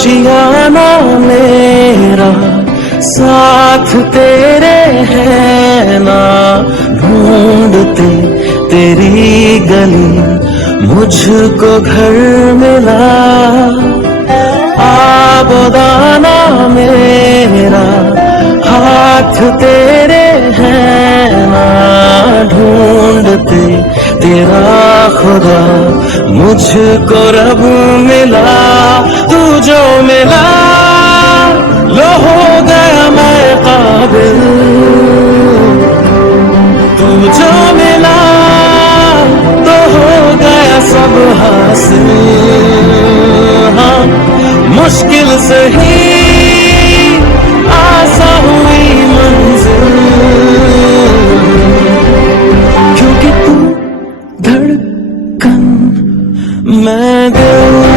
आशियाना मेरा साथ तेरे है ना, ढूंढते तेरी गली मुझको घर मिला। आबोदाना मेरा हाथ तेरे है ना, ढूंढते तेरा खुदा मुझको रब मिला। तू जो मिला लो हो गया मैं काबिल, तू जो मिला तो हो गया सब हासिल। हाँ मुश्किल से ही आसा हुई मंजिल, क्योंकि तू धड़कन मैं दिल।